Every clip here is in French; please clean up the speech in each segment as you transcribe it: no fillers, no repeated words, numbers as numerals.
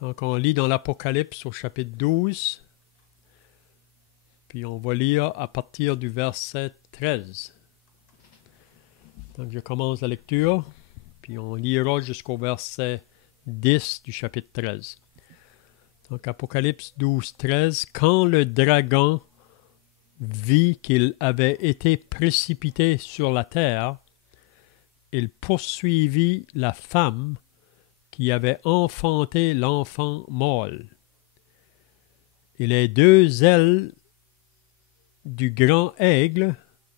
Donc, on lit dans l'Apocalypse au chapitre 12, puis on va lire à partir du verset 13. Donc, je commence la lecture, puis on lira jusqu'au verset 10 du chapitre 13. Donc, Apocalypse 12, 13. Quand le dragon vit qu'il avait été précipité sur la terre, il poursuivit la femme qui avait enfanté l'enfant mâle. Et les deux ailes du grand aigle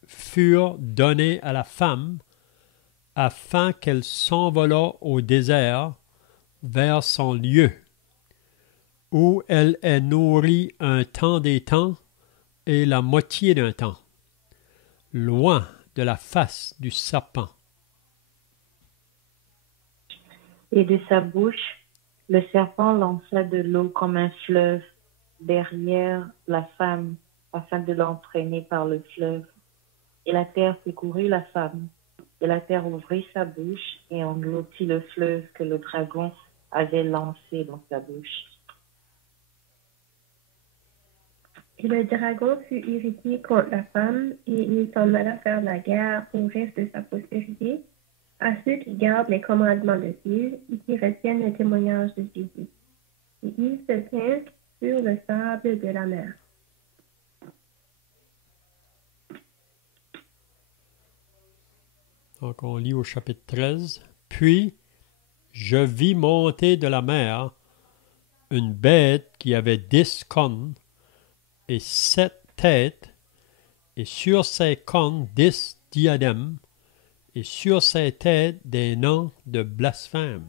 furent données à la femme afin qu'elle s'envolât au désert vers son lieu, où elle est nourrie un temps des temps et la moitié d'un temps, loin de la face du serpent. Et de sa bouche, le serpent lança de l'eau comme un fleuve derrière la femme, afin de l'entraîner par le fleuve. Et la terre secourut la femme, et la terre ouvrit sa bouche et engloutit le fleuve que le dragon avait lancé dans sa bouche. Et le dragon fut irrité contre la femme, et il s'en alla faire la guerre au reste de sa postérité, à ceux qui gardent les commandements de Dieu et qui retiennent le témoignage de Jésus. Et il se tint sur le sable de la mer. Donc on lit au chapitre 13. Puis je vis monter de la mer une bête qui avait 10 cornes et 7 têtes, et sur ses cornes 10 diadèmes, et sur ses têtes des noms de blasphème.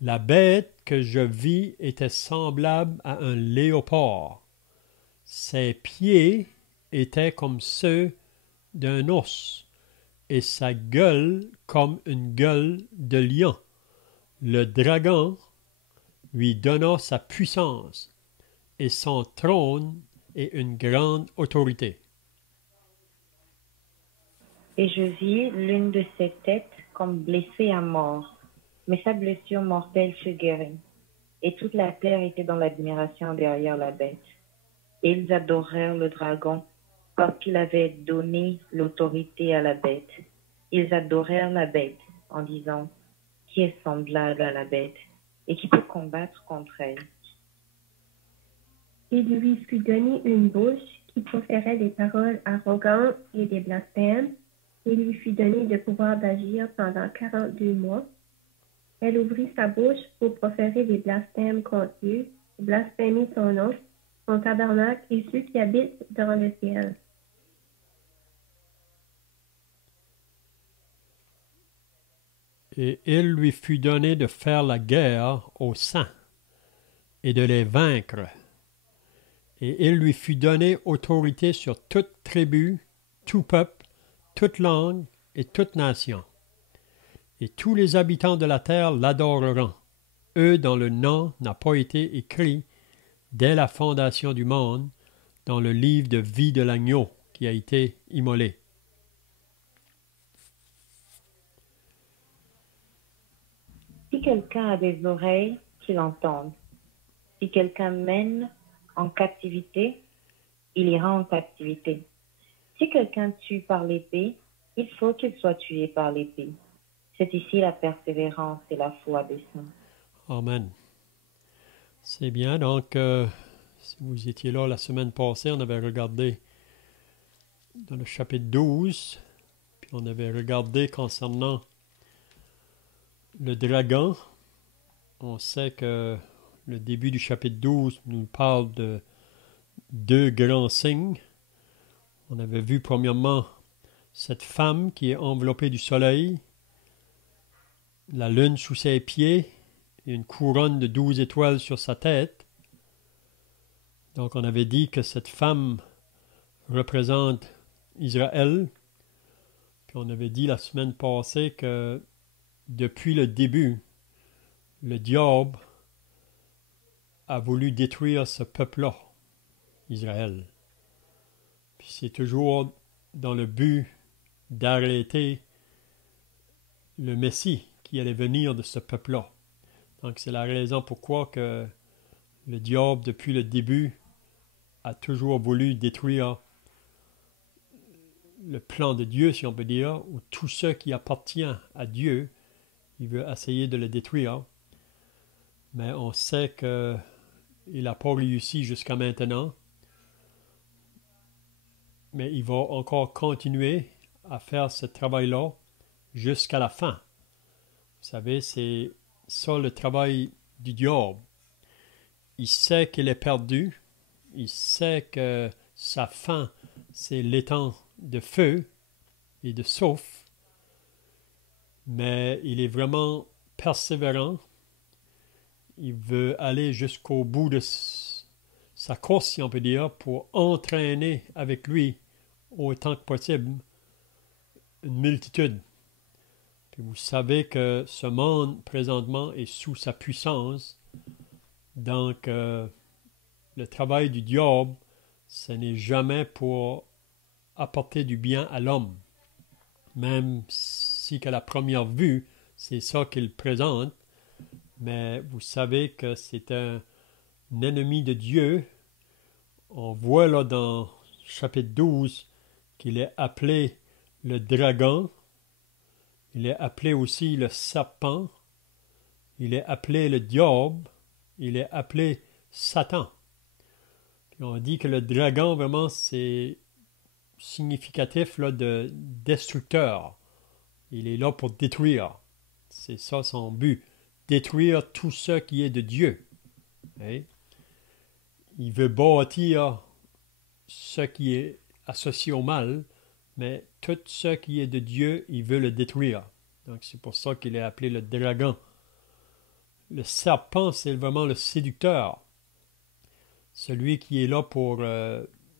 La bête que je vis était semblable à un léopard. Ses pieds étaient comme ceux d'un ours, et sa gueule comme une gueule de lion. Le dragon lui donna sa puissance et son trône et une grande autorité. Et je vis l'une de ses têtes comme blessée à mort, mais sa blessure mortelle fut guérie. Et toute la terre était dans l'admiration derrière la bête. Et ils adorèrent le dragon parce qu'il avait donné l'autorité à la bête. Ils adorèrent la bête en disant, qui est semblable à la bête et qui peut combattre contre elle. Il lui fut donné une bouche qui proférait des paroles arrogantes et des blasphèmes. Il lui fut donné de pouvoir d'agir pendant 42 mois. Elle ouvrit sa bouche pour proférer des blasphèmes contre Dieu, blasphémer son nom, son tabernacle et ceux qui habitent dans le ciel. Et il lui fut donné de faire la guerre aux saints et de les vaincre. Et il lui fut donné autorité sur toute tribu, tout peuple, toute langue et toute nation. Et tous les habitants de la terre l'adoreront, eux dont le nom n'a pas été écrit dès la fondation du monde dans le livre de vie de l'agneau qui a été immolé. Si quelqu'un a des oreilles, qu'il entende. Si quelqu'un mène en captivité, il ira en captivité. Si quelqu'un tue par l'épée, il faut qu'il soit tué par l'épée. C'est ici la persévérance et la foi des saints. Amen. C'est bien. Donc, si vous étiez là la semaine passée, on avait regardé dans le chapitre 12, puis on avait regardé concernant le dragon. On sait que le début du chapitre 12 nous parle de deux grands signes. On avait vu premièrement cette femme qui est enveloppée du soleil, la lune sous ses pieds et une couronne de 12 étoiles sur sa tête. Donc on avait dit que cette femme représente Israël. Puis on avait dit la semaine passée que depuis le début, le diable a voulu détruire ce peuple-là, Israël. Puis c'est toujours dans le but d'arrêter le Messie qui allait venir de ce peuple-là. Donc c'est la raison pourquoi que le diable, depuis le début, a toujours voulu détruire le plan de Dieu, si on peut dire, ou tout ce qui appartient à Dieu, il veut essayer de le détruire. Mais on sait qu'il n'a pas réussi jusqu'à maintenant. Mais il va encore continuer à faire ce travail-là jusqu'à la fin. Vous savez, c'est ça le travail du diable. Il sait qu'il est perdu. Il sait que sa fin, c'est l'étang de feu et de soufre. Mais il est vraiment persévérant. Il veut aller jusqu'au bout de sa course, si on peut dire, pour entraîner avec lui autant que possible une multitude. Puis vous savez que ce monde présentement est sous sa puissance. Donc, le travail du diable, ce n'est jamais pour apporter du bien à l'homme. Même si qu'à la première vue, c'est ça qu'il présente. Mais vous savez que c'est un ennemi de Dieu. On voit là dans chapitre 12 qu'il est appelé le dragon. Il est appelé aussi le serpent. Il est appelé le diable. Il est appelé Satan. Puis on dit que le dragon, vraiment, c'est significatif là, de destructeur. Il est là pour détruire. C'est ça son but. Détruire tout ce qui est de Dieu. Hein? Il veut bâtir ce qui est associé au mal, mais tout ce qui est de Dieu, il veut le détruire. Donc c'est pour ça qu'il est appelé le dragon. Le serpent, c'est vraiment le séducteur. Celui qui est là pour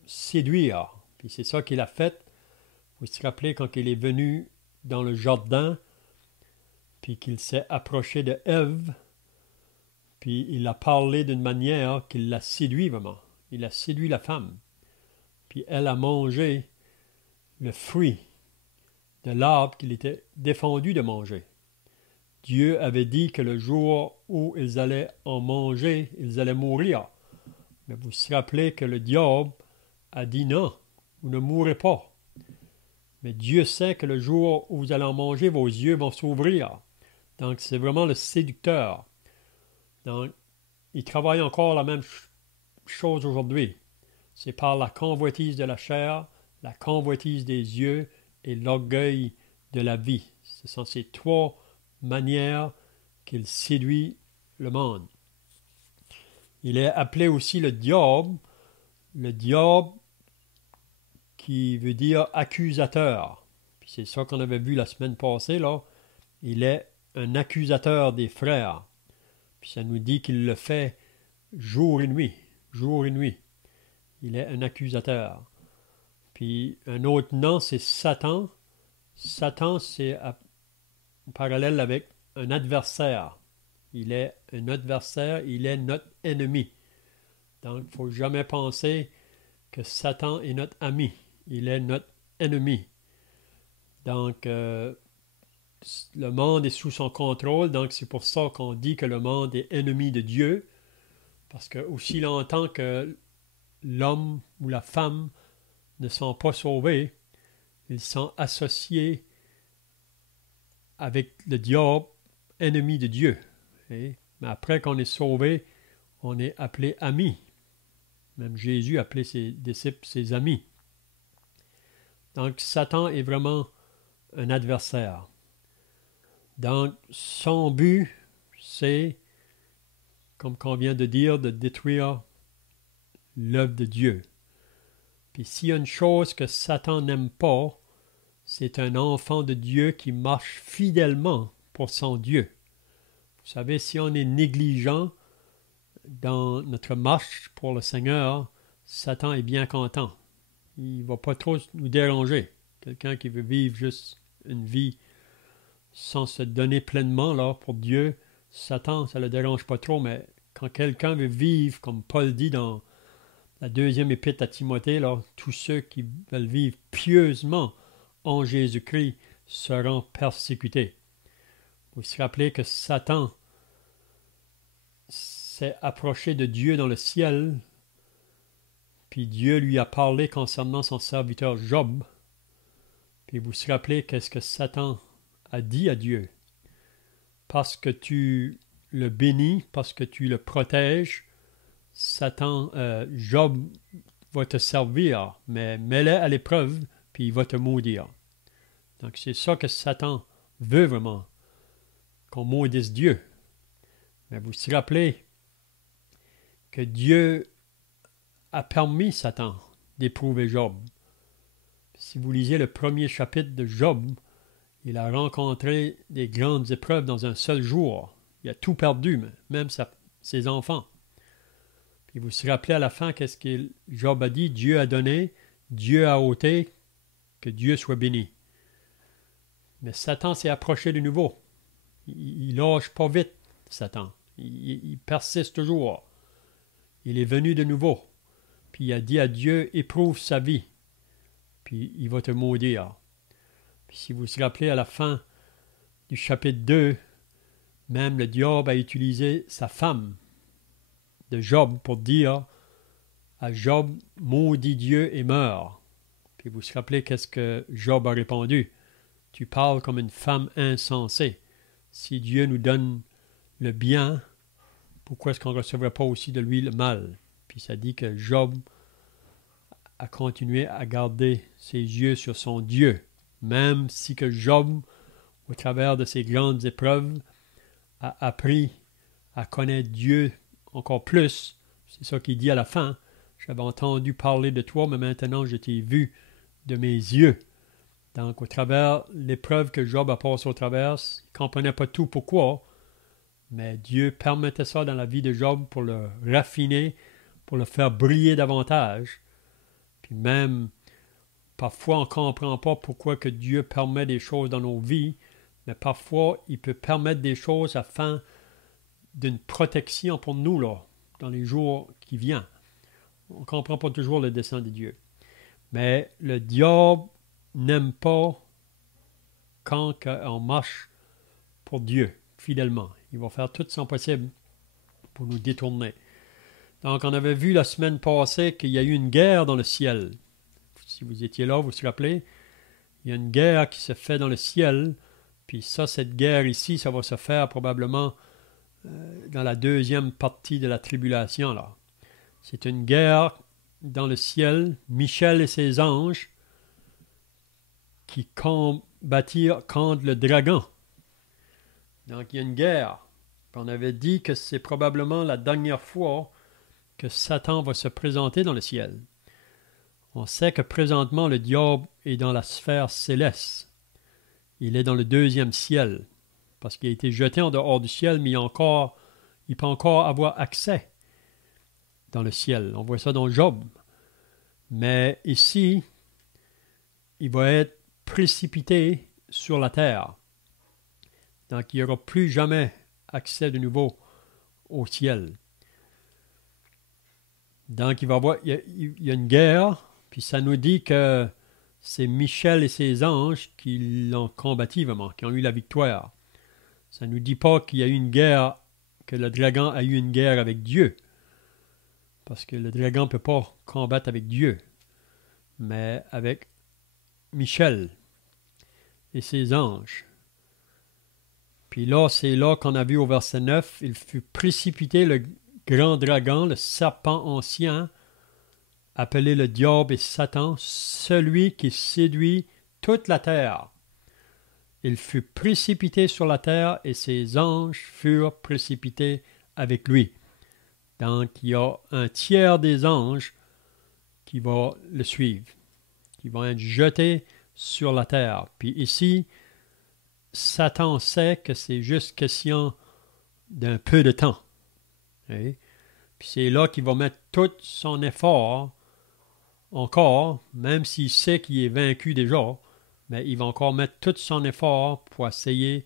séduire. Puis c'est ça qu'il a fait. Vous vous rappelez quand il est venu dans le jardin, puis qu'il s'est approché de Ève, puis il a parlé d'une manière qu'il l'a séduit vraiment. Il a séduit la femme. Puis elle a mangé le fruit de l'arbre qu'il était défendu de manger. Dieu avait dit que le jour où ils allaient en manger, ils allaient mourir. Mais vous vous rappelez que le diable a dit non, vous ne mourrez pas. Mais Dieu sait que le jour où vous allez en manger, vos yeux vont s'ouvrir. Donc c'est vraiment le séducteur. Donc il travaille encore la même chose aujourd'hui. C'est par la convoitise de la chair, la convoitise des yeux et l'orgueil de la vie. Ce sont ces trois manières qu'il séduit le monde. Il est appelé aussi le diable qui veut dire accusateur. Puis c'est ça qu'on avait vu la semaine passée, là. Il est un accusateur des frères. Puis ça nous dit qu'il le fait jour et nuit, jour et nuit. Il est un accusateur. Puis un autre nom, c'est Satan. Satan, c'est en parallèle avec un adversaire. Il est un adversaire, il est notre ennemi. Donc, il ne faut jamais penser que Satan est notre ami. Il est notre ennemi. Donc, le monde est sous son contrôle. Donc, c'est pour ça qu'on dit que le monde est ennemi de Dieu. Parce que aussi longtemps que l'homme ou la femme ne sont pas sauvés, ils sont associés avec le diable, ennemi de Dieu. Mais après qu'on est sauvé, on est appelé amis. Même Jésus appelait ses disciples ses amis. Donc Satan est vraiment un adversaire. Donc son but, c'est, comme qu'on vient de dire, de détruire l'œuvre de Dieu. Puis s'il y a une chose que Satan n'aime pas, c'est un enfant de Dieu qui marche fidèlement pour son Dieu. Vous savez, si on est négligent dans notre marche pour le Seigneur, Satan est bien content. Il ne va pas trop nous déranger. Quelqu'un qui veut vivre juste une vie sans se donner pleinement là, pour Dieu, Satan, ça ne le dérange pas trop, mais quand quelqu'un veut vivre, comme Paul dit dans la deuxième épître à Timothée, là, tous ceux qui veulent vivre pieusement en Jésus-Christ seront persécutés. Vous vous rappelez que Satan s'est approché de Dieu dans le ciel, puis Dieu lui a parlé concernant son serviteur Job. Puis vous vous rappelez qu'est-ce que Satan a dit à Dieu? Parce que tu le bénis, parce que tu le protèges, Satan, Job va te servir, mais mets-le à l'épreuve, puis il va te maudire. Donc c'est ça que Satan veut vraiment, qu'on maudisse Dieu. Mais vous vous rappelez que Dieu a permis Satan d'éprouver Job. Si vous lisez le premier chapitre de Job, il a rencontré des grandes épreuves dans un seul jour. Il a tout perdu, même ses enfants. Puis vous vous rappelez à la fin qu'est-ce que Job a dit? Dieu a donné, Dieu a ôté, que Dieu soit béni. Mais Satan s'est approché de nouveau. Il lâche pas vite, Satan. Il persiste toujours. Il est venu de nouveau. Puis il a dit à Dieu, éprouve sa vie. Puis il va te maudire. Puis si vous vous rappelez à la fin du chapitre 2, même le diable a utilisé sa femme de Job pour dire à Job, maudit Dieu et meurt. Puis vous vous rappelez qu'est-ce que Job a répondu? Tu parles comme une femme insensée. Si Dieu nous donne le bien, pourquoi est-ce qu'on ne recevrait pas aussi de lui le mal? Puis ça dit que Job a continué à garder ses yeux sur son Dieu, même si que Job, au travers de ses grandes épreuves, a appris à connaître Dieu encore plus. C'est ça qu'il dit à la fin. J'avais entendu parler de toi, mais maintenant je t'ai vu de mes yeux. Donc, au travers l'épreuve que Job a passée au travers, il ne comprenait pas tout pourquoi, mais Dieu permettait ça dans la vie de Job pour le raffiner, pour le faire briller davantage. Puis même, parfois on ne comprend pas pourquoi que Dieu permet des choses dans nos vies, mais parfois il peut permettre des choses afin d'une protection pour nous, là, dans les jours qui viennent. On ne comprend pas toujours le dessein de Dieu. Mais le diable n'aime pas quand on marche pour Dieu, fidèlement. Il va faire tout son possible pour nous détourner. Donc, on avait vu la semaine passée qu'il y a eu une guerre dans le ciel. Si vous étiez là, vous vous rappelez, il y a une guerre qui se fait dans le ciel. Puis ça, cette guerre ici, ça va se faire probablement dans la deuxième partie de la tribulation, là. C'est une guerre dans le ciel. Michel et ses anges qui combattirent contre le dragon. Donc, il y a une guerre. On avait dit que c'est probablement la dernière fois que Satan va se présenter dans le ciel. On sait que présentement, le diable est dans la sphère céleste. Il est dans le deuxième ciel, parce qu'il a été jeté en dehors du ciel, mais il peut encore avoir accès dans le ciel. On voit ça dans Job. Mais ici, il va être précipité sur la terre. Donc, il n'y aura plus jamais accès de nouveau au ciel. Donc, il y a une guerre, puis ça nous dit que c'est Michel et ses anges qui l'ont combattu vraiment, qui ont eu la victoire. Ça ne nous dit pas qu'il y a eu une guerre, que le dragon a eu une guerre avec Dieu. Parce que le dragon ne peut pas combattre avec Dieu, mais avec Michel et ses anges. Puis là, c'est là qu'on a vu au verset 9, il fut précipité le grand dragon, le serpent ancien, appelé le diable et Satan, celui qui séduit toute la terre. Il fut précipité sur la terre et ses anges furent précipités avec lui. Donc, il y a un tiers des anges qui va le suivre, qui vont être jetés sur la terre. Puis ici, Satan sait que c'est juste question d'un peu de temps. Okay? Puis c'est là qu'il va mettre tout son effort, encore, même s'il sait qu'il est vaincu déjà, mais il va encore mettre tout son effort pour essayer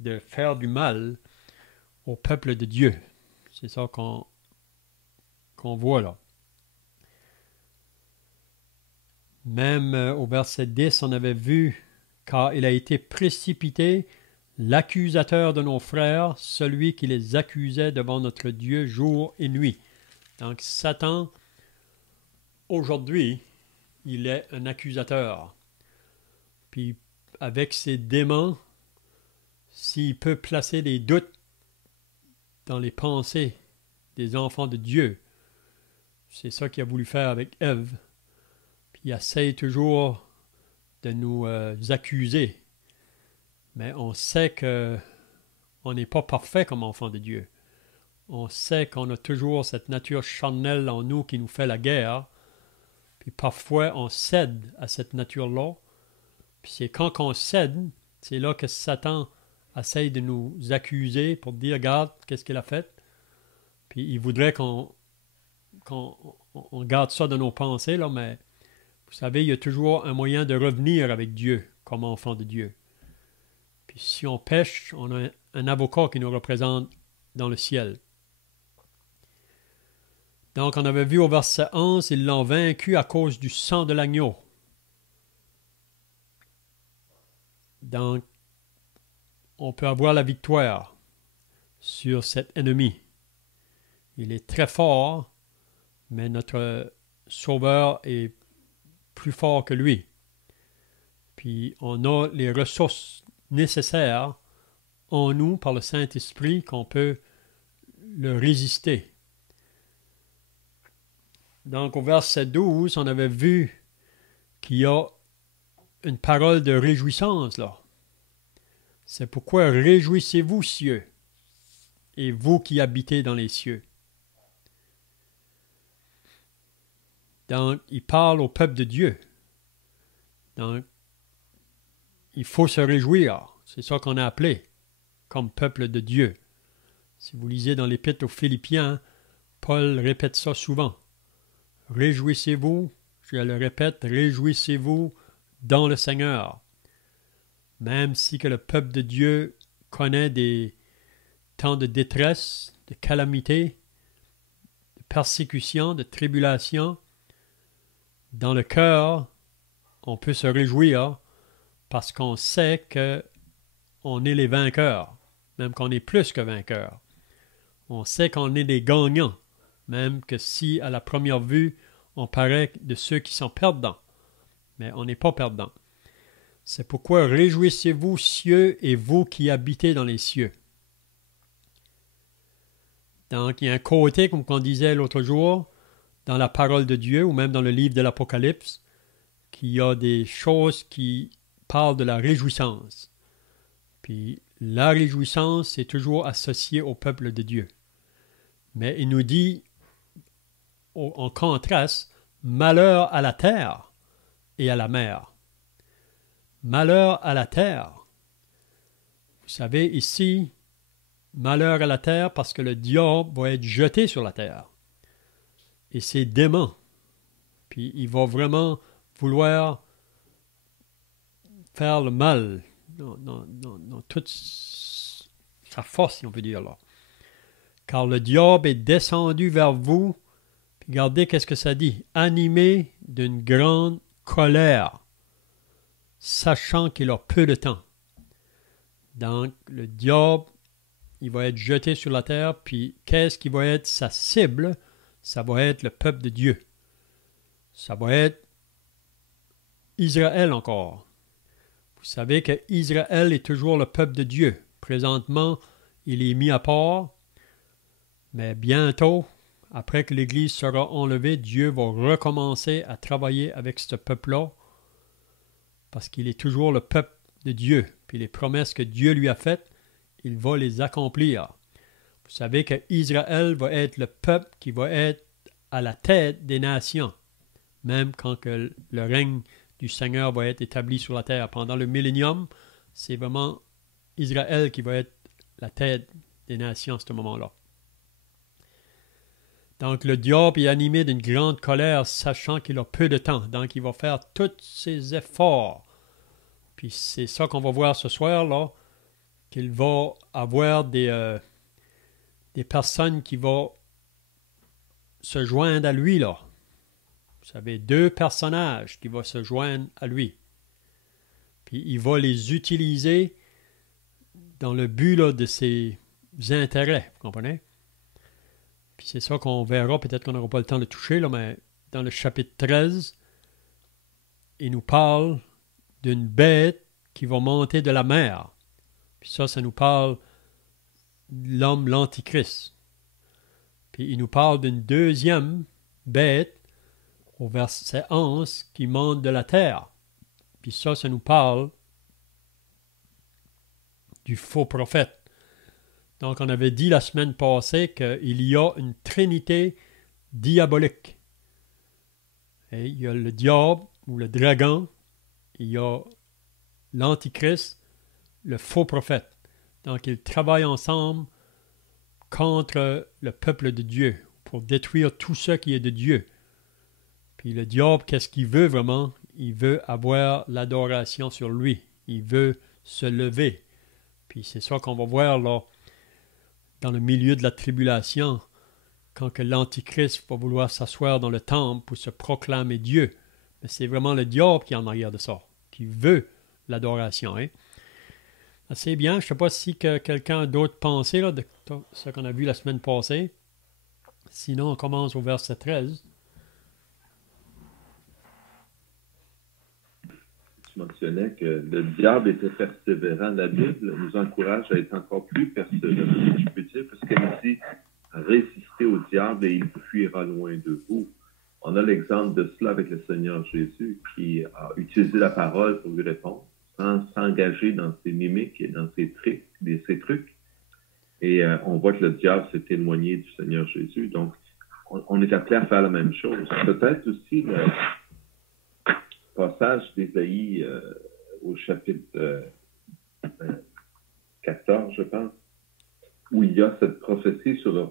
de faire du mal au peuple de Dieu. C'est ça qu'on voit là. Même au verset 10, on avait vu, car il a été précipité, l'accusateur de nos frères, celui qui les accusait devant notre Dieu jour et nuit. Donc Satan, aujourd'hui, il est un accusateur. Puis avec ses démons, s'il peut placer des doutes dans les pensées des enfants de Dieu, c'est ça qu'il a voulu faire avec Ève. Puis il essaye toujours de nous accuser. Mais on sait que on n'est pas parfait comme enfant de Dieu. On sait qu'on a toujours cette nature charnelle en nous qui nous fait la guerre. Puis parfois, on cède à cette nature-là. Puis c'est quand on cède, c'est là que Satan essaye de nous accuser pour dire, regarde, qu'est-ce qu'il a fait. Puis il voudrait qu'on garde ça dans nos pensées, là, mais vous savez, il y a toujours un moyen de revenir avec Dieu comme enfant de Dieu. Puis si on pêche, on a un avocat qui nous représente dans le ciel. Donc, on avait vu au verset 11, ils l'ont vaincu à cause du sang de l'agneau. Donc, on peut avoir la victoire sur cet ennemi. Il est très fort, mais notre Sauveur est plus fort que lui. Puis, on a les ressources nécessaires en nous par le Saint-Esprit qu'on peut le résister. Donc, au verset 12, on avait vu qu'il y a une parole de réjouissance là. C'est pourquoi réjouissez-vous, cieux, et vous qui habitez dans les cieux. Donc, il parle au peuple de Dieu. Donc, il faut se réjouir. C'est ça qu'on a appelé comme peuple de Dieu. Si vous lisez dans l'Épître aux Philippiens, Paul répète ça souvent. Réjouissez-vous, je le répète, réjouissez-vous dans le Seigneur. Même si que le peuple de Dieu connaît des temps de détresse, de calamité, de persécution, de tribulation, dans le cœur, on peut se réjouir parce qu'on sait qu'on est les vainqueurs, même qu'on est plus que vainqueurs. On sait qu'on est des gagnants, même que si à la première vue, on paraît de ceux qui sont perdants. Mais on n'est pas perdants. C'est pourquoi réjouissez-vous, cieux, et vous qui habitez dans les cieux. Donc, il y a un côté, comme on disait l'autre jour, dans la parole de Dieu, ou même dans le livre de l'Apocalypse, qu'il y a des choses qui parlent de la réjouissance. Puis, la réjouissance est toujours associée au peuple de Dieu. Mais il nous dit, en contraste, malheur à la terre et à la mer. Malheur à la terre. Vous savez, ici, malheur à la terre parce que le diable va être jeté sur la terre. Et ses démons. Puis il va vraiment vouloir faire le mal dans toute sa force, si on peut dire là. Car le diable est descendu vers vous. Puis regardez qu'est-ce que ça dit. Animé d'une grande colère, sachant qu'il a peu de temps. Donc, le diable, il va être jeté sur la terre, puis qu'est-ce qui va être sa cible? Ça va être le peuple de Dieu. Ça va être Israël encore. Vous savez que Israël est toujours le peuple de Dieu. Présentement, il est mis à part, mais bientôt, après que l'Église sera enlevée, Dieu va recommencer à travailler avec ce peuple-là, parce qu'il est toujours le peuple de Dieu. Puis les promesses que Dieu lui a faites, il va les accomplir. Vous savez que Israël va être le peuple qui va être à la tête des nations, même quand que le règne du Seigneur va être établi sur la terre. Pendant le millénium, c'est vraiment Israël qui va être la tête des nations à ce moment-là. Donc le diable est animé d'une grande colère, sachant qu'il a peu de temps. Donc il va faire tous ses efforts. Puis c'est ça qu'on va voir ce soir, là, qu'il va avoir des personnes qui vont se joindre à lui, là. Vous savez, 2 personnages qui vont se joindre à lui. Puis il va les utiliser dans le but là, de ses intérêts, vous comprenez? Puis c'est ça qu'on verra, peut-être qu'on n'aura pas le temps de toucher, là, mais dans le chapitre 13, il nous parle d'une bête qui va monter de la mer. Puis ça nous parle de l'homme, l'Antichrist. Puis il nous parle d'une deuxième bête au verset 11 qui monte de la terre. Puis ça nous parle du faux prophète. Donc on avait dit la semaine passée qu'il y a une trinité diabolique. Et il y a le diable ou le dragon, il y a l'Antichrist, le faux prophète. Donc ils travaillent ensemble contre le peuple de Dieu pour détruire tout ce qui est de Dieu. Puis le diable, qu'est-ce qu'il veut vraiment? Il veut avoir l'adoration sur lui. Il veut se lever. Puis c'est ça qu'on va voir là, dans le milieu de la tribulation, quand que l'Antichrist va vouloir s'asseoir dans le temple pour se proclamer Dieu. Mais c'est vraiment le diable qui est en arrière de ça, qui veut l'adoration. Hein? C'est bien. Je ne sais pas si quelqu'un a d'autres pensées là, de ce qu'on a vu la semaine passée. Sinon, on commence au verset 13. Tu mentionnais que le diable était persévérant. La Bible nous encourage à être encore plus persévérant, je peux dire, parce qu'elle dit « Résistez au diable et il fuira loin de vous ». On a l'exemple de cela avec le Seigneur Jésus qui a utilisé la parole pour lui répondre, sans s'engager dans ses mimiques et dans ses trucs. Et on voit que le diable s'est éloigné du Seigneur Jésus. Donc, on est appelé à faire la même chose. Peut-être aussi le passage d'Ésaïe au chapitre 14, je pense, où il y a cette prophétie sur le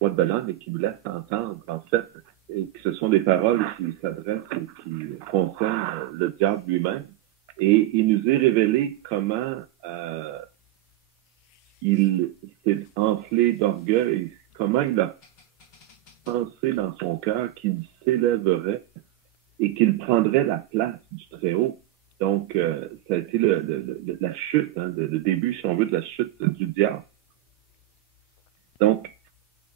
roi de Babylone et qui nous laisse entendre, en fait, et que ce sont des paroles qui s'adressent et qui concernent le diable lui-même. Et il nous est révélé comment il s'est enflé d'orgueil, comment il a pensé dans son cœur qu'il s'élèverait et qu'il prendrait la place du Très-Haut. Donc, ça a été la chute, hein, le début, si on veut, de la chute du diable. Donc,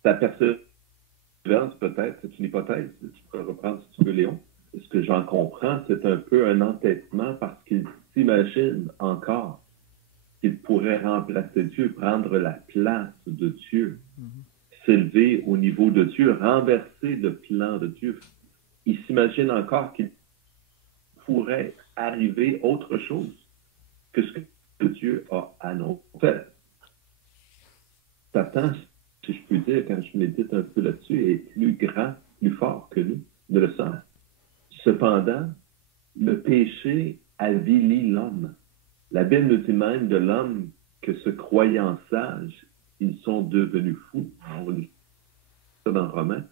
sa persévérance, peut-être, c'est une hypothèse, tu peux reprendre si tu veux, Léon. Ce que j'en comprends, c'est un peu un entêtement parce qu'il s'imagine encore qu'il pourrait remplacer Dieu, prendre la place de Dieu, s'élever au niveau de Dieu, renverser le plan de Dieu. Il s'imagine encore qu'il pourrait arriver autre chose que ce que Dieu a annoncé. En fait, Satan, si je puis dire, quand je médite un peu là-dessus, est plus grand, plus fort que nous, ne le sent. Cependant, le péché avilit l'homme. La Bible nous dit même de l'homme que se croyant sage, ils sont devenus fous. On lit ça dans Romains.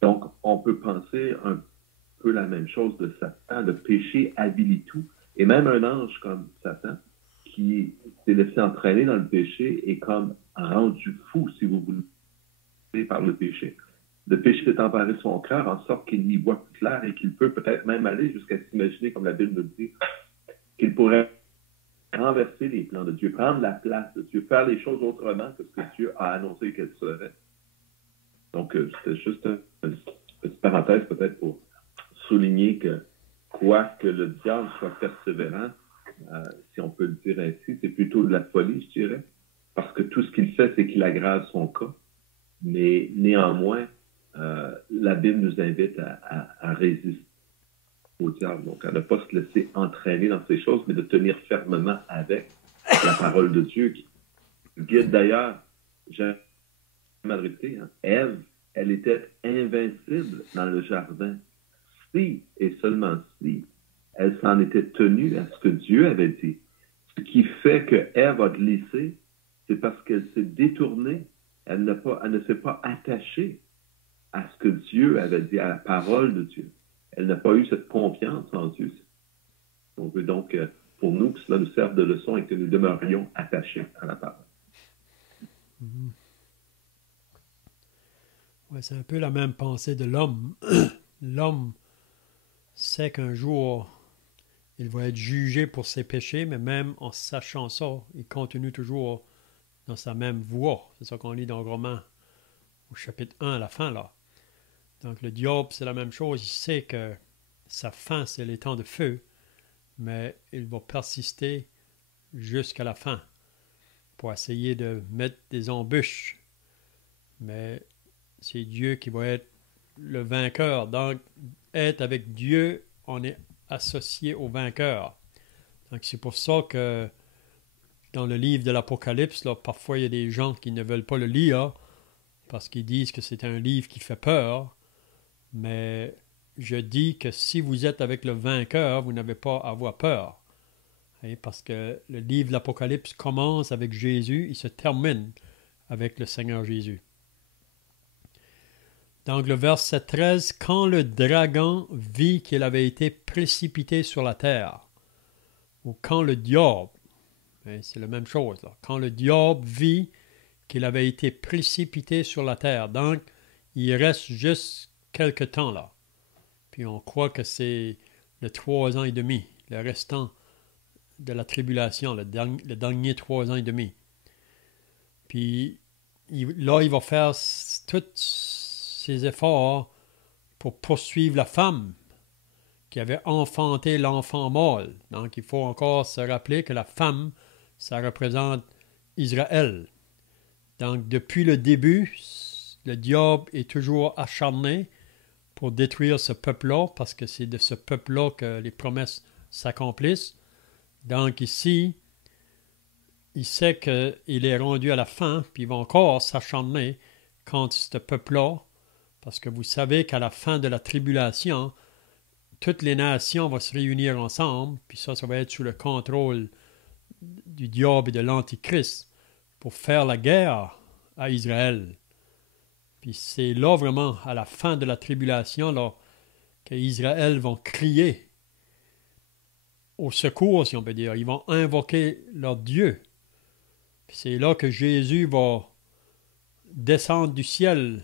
Donc, on peut penser un peu la même chose de Satan. Le péché avilit tout. Et même un ange comme Satan, qui s'est laissé entraîner dans le péché, est comme rendu fou, si vous voulez, par le péché. Le péché s'est emparé de son cœur en sorte qu'il y voit plus clair et qu'il peut peut-être même aller jusqu'à s'imaginer, comme la Bible nous dit, qu'il pourrait renverser les plans de Dieu, prendre la place de Dieu, faire les choses autrement que ce que Dieu a annoncé qu'elles seraient. Donc, c'était juste une petite parenthèse peut-être pour souligner que, quoique le diable soit persévérant, si on peut le dire ainsi, c'est plutôt de la folie, je dirais, parce que tout ce qu'il fait, c'est qu'il aggrave son cas. Mais néanmoins, la Bible nous invite à résister au diable. Donc, à ne pas se laisser entraîner dans ces choses, mais de tenir fermement avec la parole de Dieu qui guide d'ailleurs, j'ai mal répété, hein, Ève, elle était invincible dans le jardin. Si, et seulement si, elle s'en était tenue à ce que Dieu avait dit. Ce qui fait que Ève a glissé, c'est parce qu'elle s'est détournée. Elle ne s'est pas attachée à ce que Dieu avait dit, à la parole de Dieu. Elle n'a pas eu cette confiance en Dieu. On veut donc, pour nous, que cela nous serve de leçon et que nous demeurions attachés à la parole. Ouais, c'est un peu la même pensée de l'homme. L'homme sait qu'un jour, il va être jugé pour ses péchés, mais même en sachant ça, il continue toujours dans sa même voie. C'est ça qu'on lit dans Romains, au chapitre 1, à la fin, là. Donc le diable, c'est la même chose. Il sait que sa fin, c'est les temps de feu, mais il va persister jusqu'à la fin pour essayer de mettre des embûches. Mais c'est Dieu qui va être le vainqueur. Donc, être avec Dieu, on est associé au vainqueur. Donc, c'est pour ça que dans le livre de l'Apocalypse, là, parfois il y a des gens qui ne veulent pas le lire parce qu'ils disent que c'est un livre qui fait peur. Mais je dis que si vous êtes avec le vainqueur, vous n'avez pas à avoir peur. Et parce que le livre de l'Apocalypse commence avec Jésus, il se termine avec le Seigneur Jésus. Donc le verset 13, « Quand le dragon vit qu'il avait été précipité sur la terre », ou quand le diable, c'est la même chose, là. Quand le diable vit qu'il avait été précipité sur la terre, donc il reste juste quelque temps là. Puis on croit que c'est le 3 ans et demi, le restant de la tribulation, le dernier 3 ans et demi. Puis là, il va faire tous ses efforts pour poursuivre la femme qui avait enfanté l'enfant mâle. Donc, il faut encore se rappeler que la femme, ça représente Israël. Donc, depuis le début, le diable est toujours acharné pour détruire ce peuple-là, parce que c'est de ce peuple-là que les promesses s'accomplissent. Donc ici, il sait qu'il est rendu à la fin, puis il va encore s'acharner contre ce peuple-là, parce que vous savez qu'à la fin de la tribulation, toutes les nations vont se réunir ensemble, puis ça va être sous le contrôle du diable et de l'Antichrist pour faire la guerre à Israël. Puis c'est là vraiment, à la fin de la tribulation, là, qu'Israël vont crier au secours, si on peut dire. Ils vont invoquer leur Dieu. Puis c'est là que Jésus va descendre du ciel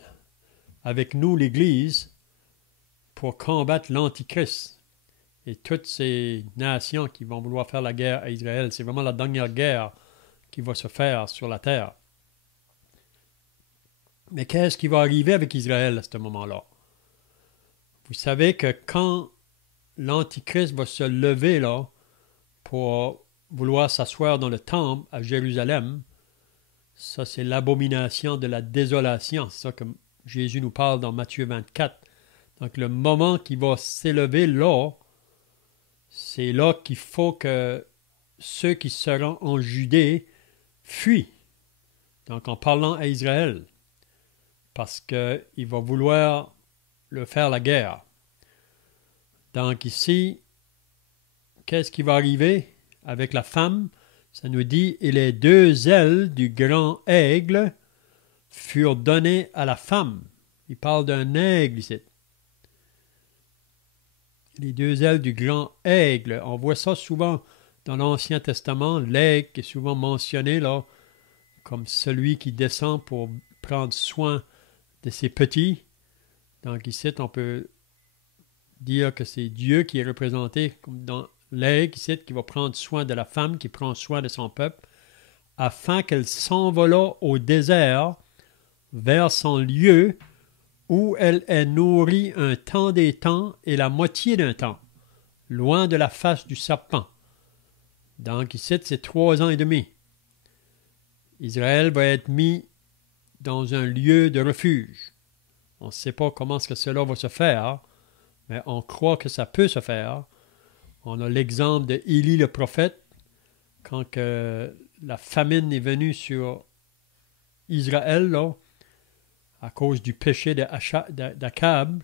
avec nous, l'Église, pour combattre l'Antichrist et toutes ces nations qui vont vouloir faire la guerre à Israël. C'est vraiment la dernière guerre qui va se faire sur la terre. Mais qu'est-ce qui va arriver avec Israël à ce moment-là? Vous savez que quand l'Antichrist va se lever là pour vouloir s'asseoir dans le temple à Jérusalem, ça c'est l'abomination de la désolation. C'est ça que Jésus nous parle dans Matthieu 24. Donc le moment qui va s'élever là, c'est là qu'il faut que ceux qui seront en Judée fuient. Donc en parlant à Israël, parce qu'il va vouloir le faire la guerre. Donc ici, qu'est-ce qui va arriver avec la femme? Ça nous dit, « Et les 2 ailes du grand aigle furent données à la femme. » Il parle d'un aigle ici. Les 2 ailes du grand aigle. On voit ça souvent dans l'Ancien Testament. L'aigle est souvent mentionné là comme celui qui descend pour prendre soin de ses petits. Donc ici, on peut dire que c'est Dieu qui est représenté comme dans l'aigle ici, qui va prendre soin de la femme, qui prend soin de son peuple, afin qu'elle s'envolât au désert vers son lieu où elle est nourrie un temps des temps et la moitié d'un temps, loin de la face du serpent. Donc ici, c'est 3 ans et demi. Israël va être mis dans un lieu de refuge. On ne sait pas comment cela va se faire, mais on croit que ça peut se faire. On a l'exemple de Élie le prophète, quand que la famine est venue sur Israël, là, à cause du péché d'Akab,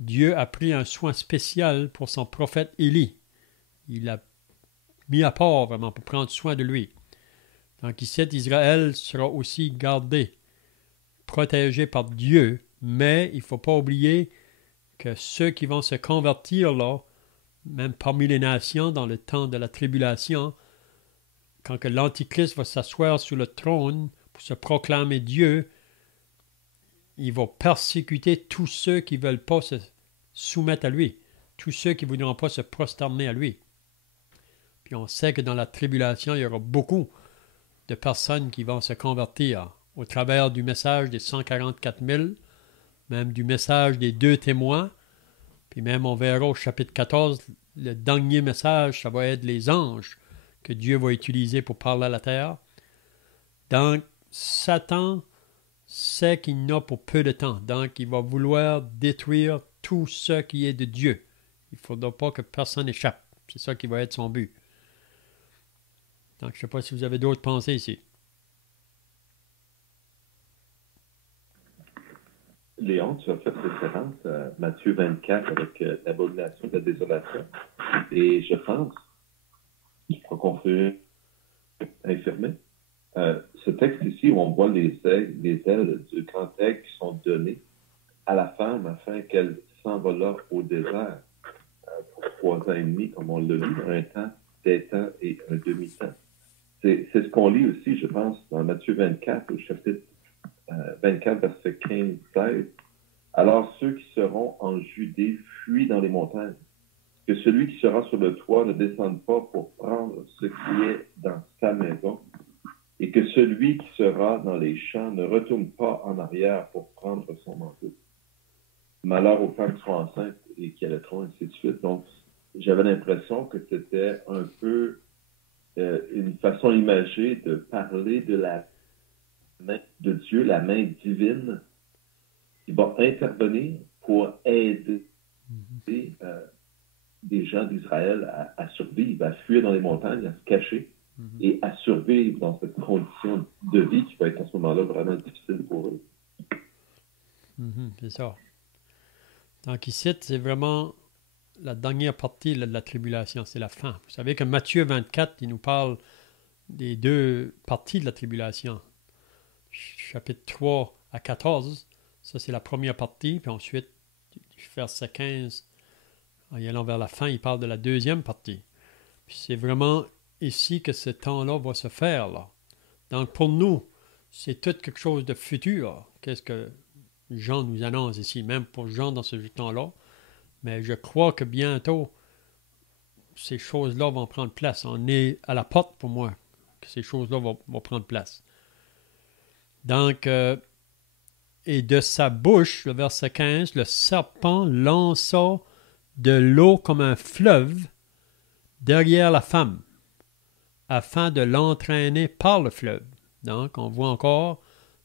Dieu a pris un soin spécial pour son prophète Élie. Il l'a mis à part vraiment pour prendre soin de lui. Donc ici, Israël sera aussi gardé, protégé par Dieu, mais il ne faut pas oublier que ceux qui vont se convertir là, même parmi les nations dans le temps de la tribulation, quand que l'Antichrist va s'asseoir sur le trône pour se proclamer Dieu, il va persécuter tous ceux qui ne veulent pas se soumettre à lui. tous ceux qui ne voudront pas se prosterner à lui. Puis on sait que dans la tribulation, il y aura beaucoup de personnes qui vont se convertir au travers du message des 144 000, même du message des 2 témoins. Puis même on verra au chapitre 14, le dernier message, ça va être les anges que Dieu va utiliser pour parler à la terre. Donc, Satan sait qu'il n'a pour peu de temps. Donc, il va vouloir détruire tout ce qui est de Dieu. Il ne faudra pas que personne échappe. C'est ça qui va être son but. Donc, je ne sais pas si vous avez d'autres pensées ici. Léon, tu as fait référence à Matthieu 24 avec l'abomination de la désolation. Et je pense, je crois qu'on fait infirmer, ce texte ici où on voit les ailes du grand aigle qui sont données à la femme afin qu'elle s'envole au désert pour 3 ans et demi, comme on l'a lu, un temps, des temps et un demi-temps. C'est ce qu'on lit aussi, je pense, dans Matthieu 24, au chapitre 24, verset 15-16. Alors ceux qui seront en Judée fuient dans les montagnes. Que celui qui sera sur le toit ne descende pas pour prendre ce qui est dans sa maison, et que celui qui sera dans les champs ne retourne pas en arrière pour prendre son manteau. Malheur aux femmes qui sont enceintes et qui allaiteront, ainsi de suite. Donc, j'avais l'impression que c'était un peu une façon imagée de parler de la main de Dieu, la main divine, qui va intervenir pour aider des gens d'Israël à survivre, à fuir dans les montagnes, à se cacher et à survivre dans cette condition de vie qui va être à ce moment-là vraiment difficile pour eux. C'est ça. Donc ici, c'est vraiment la dernière partie de la tribulation, c'est la fin. Vous savez que Matthieu 24, il nous parle des 2 parties de la tribulation. Chapitre 3 à 14, ça c'est la première partie, puis ensuite, verset 15, en y allant vers la fin, il parle de la deuxième partie. Puis c'est vraiment ici que ce temps-là va se faire, là. Donc pour nous, c'est tout quelque chose de futur. Qu'est-ce que Jean nous annonce ici, même pour Jean dans ce temps-là. Mais je crois que bientôt, ces choses-là vont prendre place. On est à la porte pour moi, que ces choses-là vont prendre place. Donc, et de sa bouche, le verset 15, le serpent lança de l'eau comme un fleuve derrière la femme, afin de l'entraîner par le fleuve. Donc, on voit encore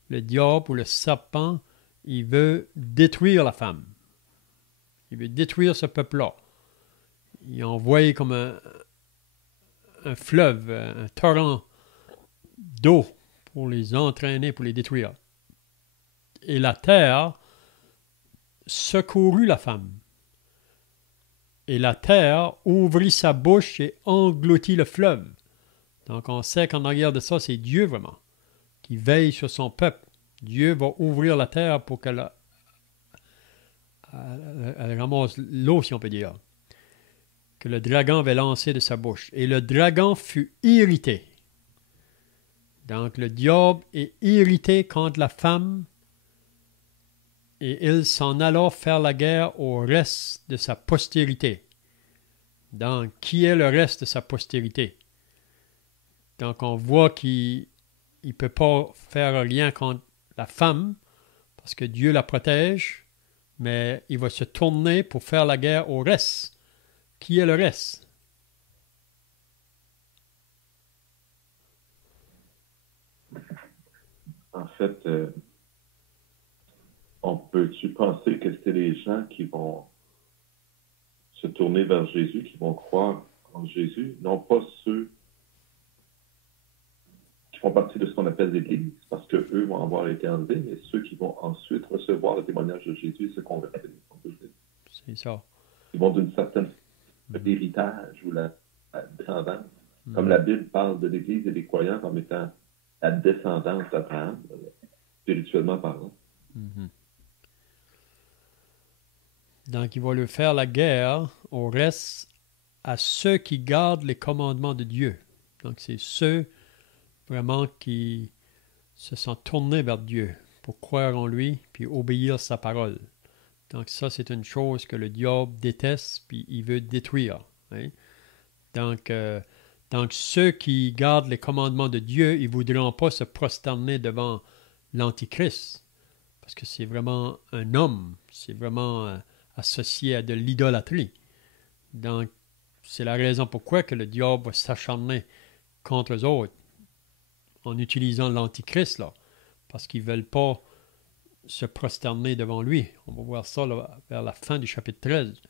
le diable ou le serpent, il veut détruire la femme. Il veut détruire ce peuple-là. Il envoie comme un fleuve, un torrent d'eau pour les entraîner, pour les détruire. Et la terre secourut la femme. Et la terre ouvrit sa bouche et engloutit le fleuve. Donc on sait qu'en arrière de ça, c'est Dieu vraiment qui veille sur son peuple. Dieu va ouvrir la terre pour qu'elle ramasse l'eau, si on peut dire, que le dragon avait lancé de sa bouche. Et le dragon fut irrité. Donc le diable est irrité contre la femme et il s'en alla faire la guerre au reste de sa postérité. Donc, qui est le reste de sa postérité? Donc, on voit qu'il ne peut pas faire rien contre la femme parce que Dieu la protège, mais il va se tourner pour faire la guerre au reste. Qui est le reste? En fait, on peut-tu penser que c'est les gens qui vont se tourner vers Jésus, qui vont croire en Jésus, non pas ceux qui font partie de ce qu'on appelle l'Église, parce qu'eux vont avoir été enlevés, mais ceux qui vont ensuite recevoir le témoignage de Jésus et se convertir. C'est ça. Ils vont d'une certaine héritage ou la descendance. Comme la Bible parle de l'Église et des croyants comme étant la descendance d'Abraham, spirituellement parlant. Donc, il va lui faire la guerre au reste à ceux qui gardent les commandements de Dieu. Donc, c'est ceux vraiment qui se sont tournés vers Dieu pour croire en lui puis obéir sa parole. Donc ça, c'est une chose que le diable déteste, puis il veut détruire. Hein? Donc ceux qui gardent les commandements de Dieu, ils ne voudront pas se prosterner devant l'Antichrist, parce que c'est vraiment un homme, c'est vraiment associé à de l'idolâtrie. Donc, c'est la raison pourquoi que le diable va s'acharner contre eux autres en utilisant l'Antichrist, là, parce qu'ils ne veulent pas se prosterner devant lui. On va voir ça là, vers la fin du chapitre 13.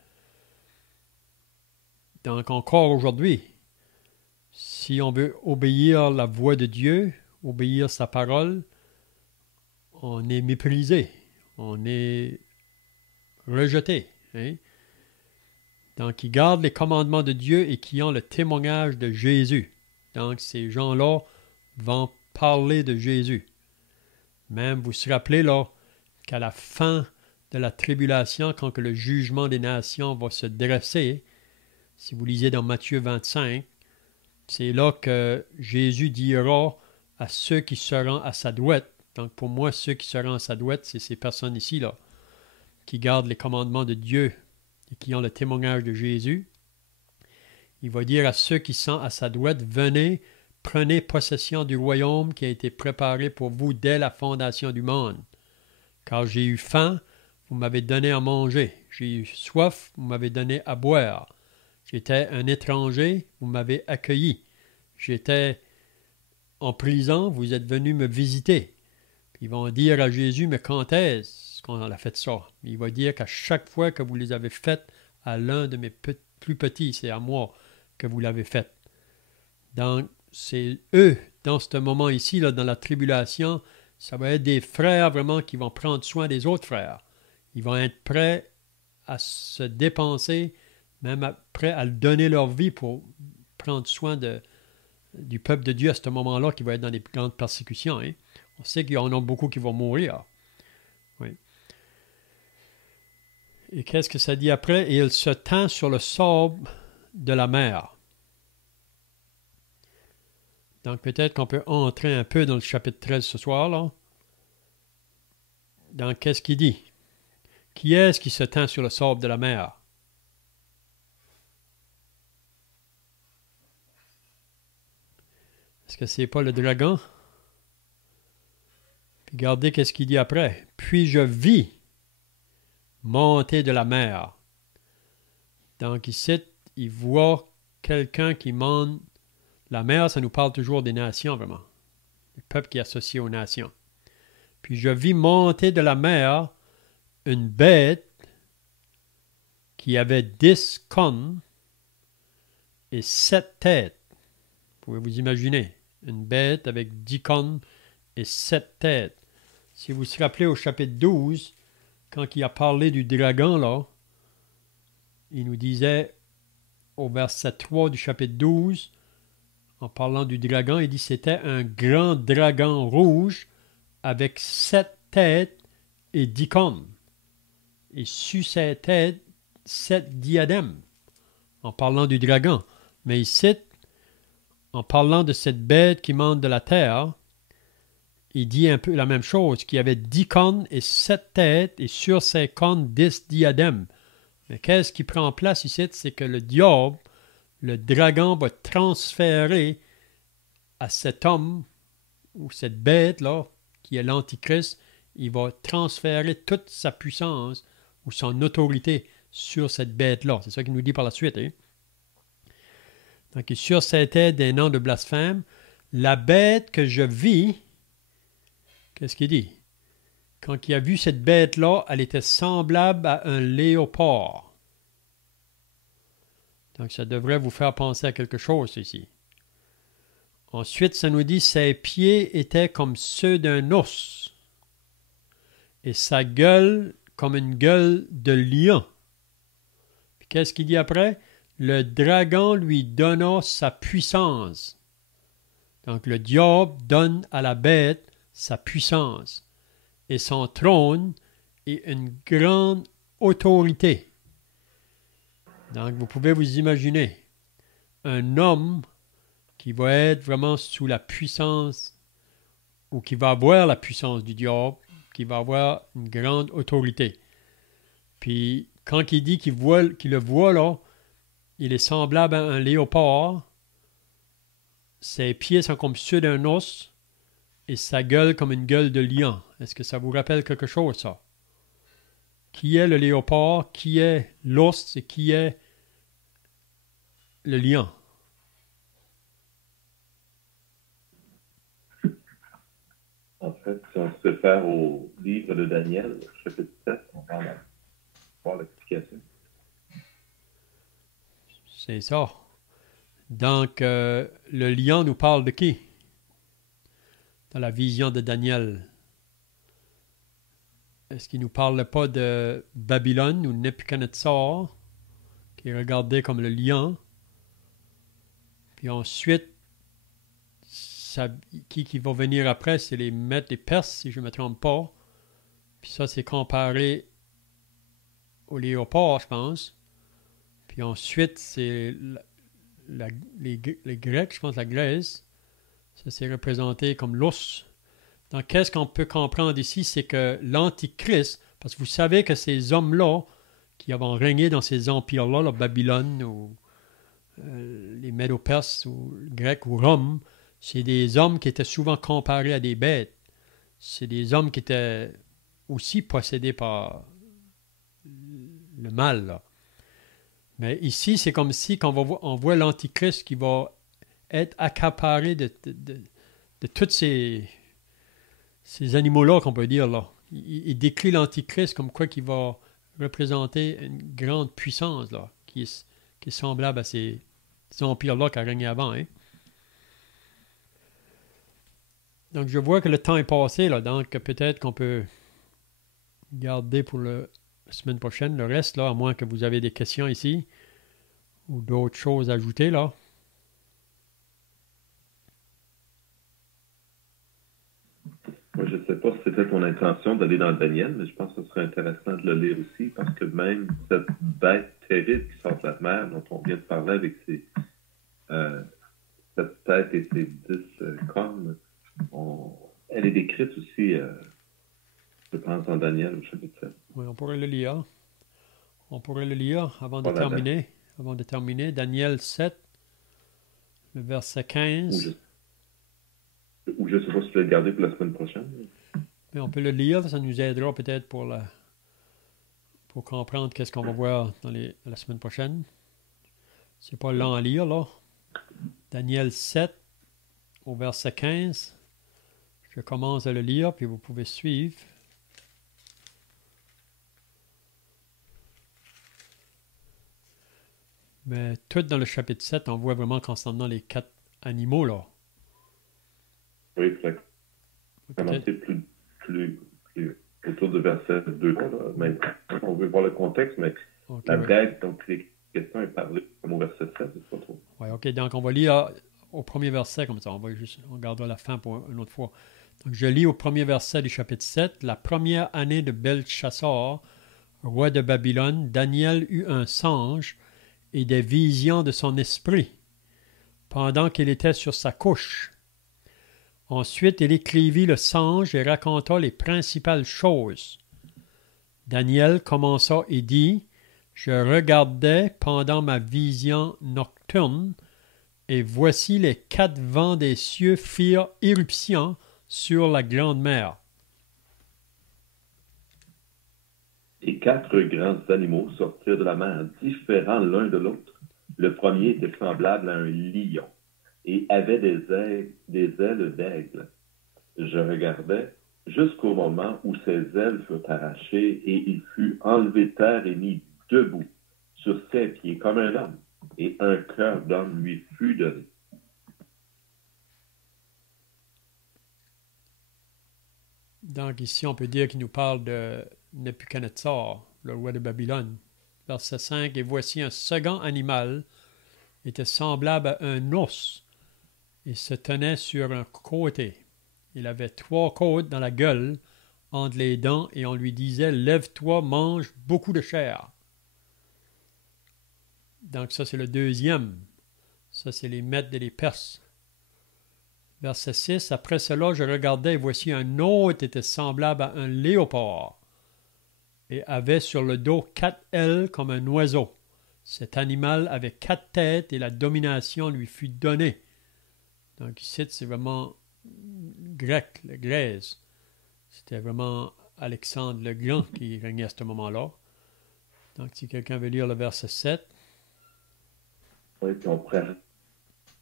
Donc, encore aujourd'hui, si on veut obéir la voix de Dieu, obéir sa parole, on est méprisé, on est rejeté. Hein? Donc, ils gardent les commandements de Dieu et qui ont le témoignage de Jésus. Donc, ces gens-là vont parler de Jésus. Même, vous vous rappelez là, qu'à la fin de la tribulation, quand que le jugement des nations va se dresser, si vous lisez dans Matthieu 25, c'est là que Jésus dira à ceux qui seront à sa droite. Donc, pour moi, ceux qui seront à sa droite, c'est ces personnes ici, là, qui gardent les commandements de Dieu et qui ont le témoignage de Jésus. Il va dire à ceux qui sont à sa droite, venez, prenez possession du royaume qui a été préparé pour vous dès la fondation du monde. Car j'ai eu faim, vous m'avez donné à manger. J'ai eu soif, vous m'avez donné à boire. J'étais un étranger, vous m'avez accueilli. J'étais en prison, vous êtes venu me visiter. Puis ils vont dire à Jésus, mais quand est-ce qu'on a fait ça? Il va dire qu'à chaque fois que vous les avez faites à l'un de mes plus petits, c'est à moi que vous l'avez fait. Donc, c'est eux, dans ce moment ici, là, dans la tribulation, ça va être des frères vraiment qui vont prendre soin des autres frères. Ils vont être prêts à se dépenser, même prêts à donner leur vie pour prendre soin du peuple de Dieu à ce moment-là qui va être dans des grandes persécutions. Hein. On sait qu'il y en a beaucoup qui vont mourir. Oui. Et qu'est-ce que ça dit après? Et il se tend sur le sable de la mer. Donc peut-être qu'on peut entrer un peu dans le chapitre 13 ce soir, là. Donc qu'est-ce qu'il dit? Qui est-ce qui se tend sur le sable de la mer? Est-ce que c'est pas le dragon? Puis regardez qu'est-ce qu'il dit après. Puis je vis monter de la mer. Donc ici, il voit quelqu'un qui monte. La mer, ça nous parle toujours des nations, vraiment. Le peuple qui est associé aux nations. Puis je vis monter de la mer une bête qui avait 10 cornes et 7 têtes. Vous pouvez vous imaginer, une bête avec 10 cornes et 7 têtes. Si vous vous rappelez au chapitre 12, quand il a parlé du dragon, là, il nous disait au verset 3 du chapitre 12, en parlant du dragon, il dit que c'était un grand dragon rouge avec 7 têtes et 10 cornes. Et sur ses têtes, 7 diadèmes, en parlant du dragon. Mais ici, en parlant de cette bête qui monte de la terre, il dit un peu la même chose, qu'il y avait 10 cornes et 7 têtes, et sur ces cornes, 10 diadèmes. Mais qu'est-ce qui prend place ici? C'est que le diable, le dragon, va transférer à cet homme, ou cette bête-là, qui est l'Antichrist, il va transférer toute sa puissance ou son autorité sur cette bête-là. C'est ça qu'il nous dit par la suite. Hein? Donc, sur cette tête des noms de blasphème, la bête que je vis, qu'est-ce qu'il dit? Quand il a vu cette bête-là, elle était semblable à un léopard. Donc, ça devrait vous faire penser à quelque chose ici. Ensuite, ça nous dit, ses pieds étaient comme ceux d'un ours, et sa gueule comme une gueule de lion. Puis qu'est-ce qu'il dit après? Le dragon lui donna sa puissance. Donc, le diable donne à la bête sa puissance et son trône et une grande autorité. Donc, vous pouvez vous imaginer un homme qui va être vraiment sous la puissance ou qui va avoir la puissance du diable, qui va avoir une grande autorité. Puis quand il dit qu'il le voit là, il est semblable à un léopard. Ses pieds sont comme ceux d'un os et sa gueule comme une gueule de lion. Est-ce que ça vous rappelle quelque chose, ça? Qui est le léopard? Qui est l'os et qui est le lion? En fait, si on se réfère au livre de Daniel, chapitre 7, on va voir l'explication. C'est ça. Donc, le lion nous parle de qui? Dans la vision de Daniel. Est-ce qu'il ne nous parle pas de Babylone ou Nebuchadnezzar, qui est regardé comme le lion? Puis ensuite, qui va venir après, c'est les Mèdes et Perses, si je ne me trompe pas. Puis ça, c'est comparé au léopard, je pense. Puis ensuite, c'est les Grecs, je pense, la Grèce. Ça, c'est représenté comme l'os. Donc, qu'est-ce qu'on peut comprendre ici? C'est que l'Antichrist, parce que vous savez que ces hommes-là, qui avaient régné dans ces empires-là, la Babylone, ou les Médo-Perses, ou Grecs, ou Rome, c'est des hommes qui étaient souvent comparés à des bêtes. C'est des hommes qui étaient aussi possédés par le mal, là. Mais ici, c'est comme si on voit l'Antichrist qui va être accaparé de tous ces animaux-là, qu'on peut dire, là. Il décrit l'Antichrist comme quoi qui va représenter une grande puissance, là, qui est semblable à ces empires-là qui a régné avant, hein. Donc, je vois que le temps est passé, là, donc peut-être qu'on peut garder pour la semaine prochaine le reste, là, à moins que vous avez des questions ici ou d'autres choses à ajouter, là. Moi, je ne sais pas si c'était ton intention d'aller dans Daniel, mais je pense que ce serait intéressant de le lire aussi, parce que même cette bête terrible qui sort de la mer, dont on vient de parler avec cette tête et ses 10 cornes, elle est décrite aussi, je pense, dans Daniel au chapitre 7. Oui, on pourrait le lire. On pourrait le lire avant de terminer. Avant de terminer, Daniel 7, le verset 15. Ou je ne sais pas si tu vas le garder pour la semaine prochaine. Mais on peut le lire, ça nous aidera peut-être pour comprendre qu'est-ce qu'on va voir dans la semaine prochaine. C'est pas lent à lire, là. Daniel 7, au verset 15. Je commence à le lire, puis vous pouvez suivre. Mais tout dans le chapitre 7, on voit vraiment constamment les 4 animaux, là. Oui, commencer plus autour du verset 2. Là, mais on veut voir le contexte, mais la bête, donc les questions est parlée comme au verset 7, c'est pas trop. Oui, ok, donc on va lire au premier verset, comme ça, on gardera la fin pour une autre fois. Donc je lis au premier verset du chapitre 7, la première année de Belchassar, roi de Babylone, Daniel eut un songe et des visions de son esprit, pendant qu'il était sur sa couche. Ensuite, il écrivit le songe et raconta les principales choses. Daniel commença et dit, « Je regardais pendant ma vision nocturne, et voici les 4 vents des cieux firent éruption sur la grande mer. » Et 4 grands animaux sortirent de la mer, différents l'un de l'autre. Le premier était semblable à un lion et avait des ailes d'aigle. Je regardais jusqu'au moment où ses ailes furent arrachées et il fut enlevé de terre et mis debout sur ses pieds comme un homme, et un cœur d'homme lui fut donné. Donc ici, on peut dire qu'il nous parle de Nebuchadnezzar, le roi de Babylone. Verset 5, « Et voici un second animal, était semblable à un os, et se tenait sur un côté. Il avait 3 côtes dans la gueule, entre les dents, et on lui disait, « Lève-toi, mange beaucoup de chair. » Donc ça, c'est le deuxième. Ça, c'est les Mèdes et les Perses. Verset 6, « Après cela, je regardais, et voici un autre était semblable à un léopard. et avait sur le dos 4 ailes comme un oiseau. Cet animal avait 4 têtes et la domination lui fut donnée. Donc ici, c'est vraiment grec, le Grèce. C'était vraiment Alexandre le Grand qui régnait à ce moment-là. Donc si quelqu'un veut lire le verset 7. Oui, puis on pourrait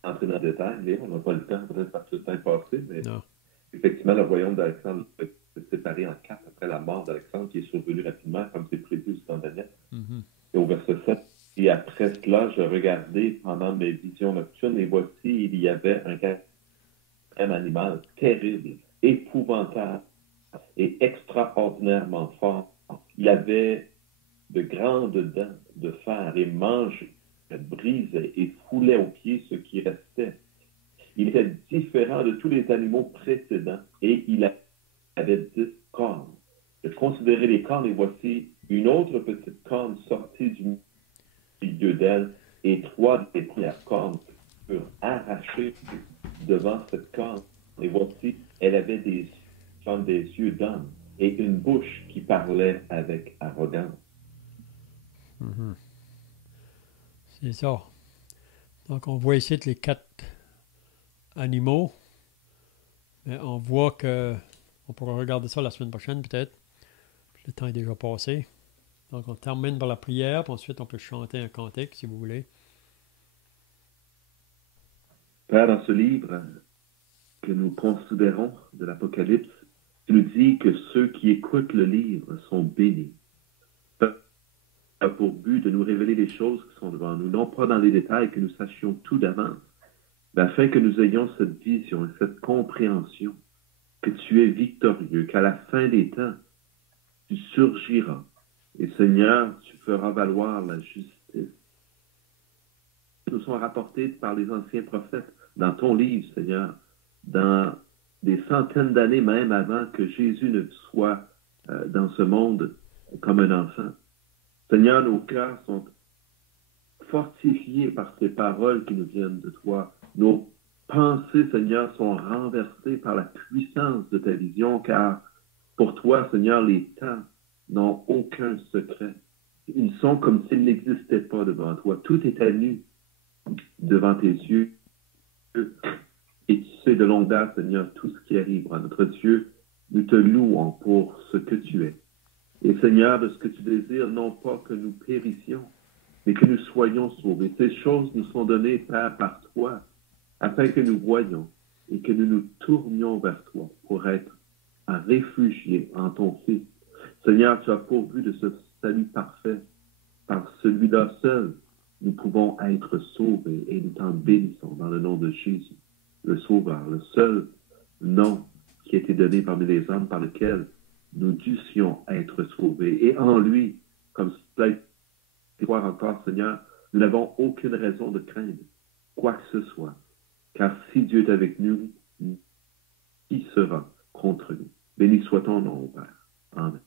entrer dans le détail. On n'a pas le temps, peut-être parce que le temps est passé, mais Non. effectivement, le royaume d'Alexandre s'est séparé en 4 après la mort d'Alexandre, qui est survenue rapidement, comme c'est prévu aussi dans Daniel. Mm-hmm. Et au verset 7, et après cela, je regardais pendant mes visions nocturnes, et voici, il y avait un animal terrible, épouvantable et extraordinairement fort. Il avait de grandes dents de fer et mangeait, brisait et foulait aux pieds ce qui restait. Il était différent de tous les animaux précédents et il avait 10 cornes. Je considérais les cornes et voici une autre petite corne sortie du milieu d'elle et 3 des premières cornes furent arrachées devant cette corne. Et voici, elle avait comme des yeux d'homme et une bouche qui parlait avec arrogance. Mm-hmm. C'est ça. Donc on voit ici les 4 animaux. Mais on voit que on pourra regarder ça la semaine prochaine peut-être. Le temps est déjà passé. Donc on termine par la prière, puis ensuite on peut chanter un cantique si vous voulez. Père, dans ce livre que nous considérons de l'Apocalypse, tu nous dis que ceux qui écoutent le livre sont bénis. Ça a pour but de nous révéler les choses qui sont devant nous, non pas dans les détails que nous sachions tout d'avance, mais afin que nous ayons cette vision et cette compréhension que tu es victorieux, qu'à la fin des temps, tu surgiras. Et Seigneur, tu feras valoir la justice. Nous sont rapportés par les anciens prophètes dans ton livre, Seigneur, dans des centaines d'années même avant que Jésus ne soit dans ce monde comme un enfant. Seigneur, nos cœurs sont fortifiés par ces paroles qui nous viennent de toi. Nos pensées, Seigneur, sont renversées par la puissance de ta vision, car pour toi, Seigneur, les temps n'ont aucun secret. Ils sont comme s'ils n'existaient pas devant toi. Tout est à nu devant tes yeux. Et tu sais de longue date, Seigneur, tout ce qui arrivera. Notre Dieu, nous te louons pour ce que tu es. Et Seigneur, de ce que tu désires, non pas que nous périssions, mais que nous soyons sauvés. Ces choses nous sont données, Père, par toi, afin que nous voyions et que nous nous tournions vers toi pour être réfugiés en ton Fils. Seigneur, tu as pourvu de ce salut parfait. Par celui-là seul, nous pouvons être sauvés et nous t'en bénissons dans le nom de Jésus, le Sauveur, le seul nom qui a été donné parmi les hommes par lequel nous dussions être sauvés. Et en lui, comme cela est croire encore, Seigneur, nous n'avons aucune raison de craindre quoi que ce soit. Car si Dieu est avec nous, qui sera contre nous? Béni soit ton nom, Père. Amen.